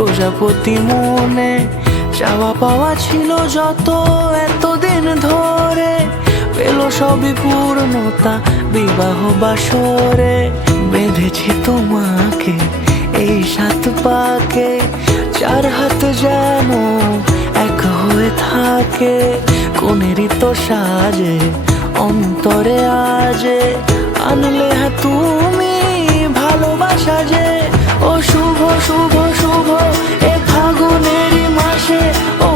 প্রজাপতি মনে চাওয়া পাওয়া ছিল যত এতদিন ধরে, পেল সবই পূর্ণতা বিবাহ বাসরে। বেঁধেছি তোমাকে এই 7 পাকে, 4 হাত যেন এক হয়ে থাকে। কোনেরই তো সাজে অন্তরে আজে আনলে হ্যাঁ তুমি ভালোবাসা যে। ও শুভ শুভ শুভ এ ফাগুনেরই মাসে, ও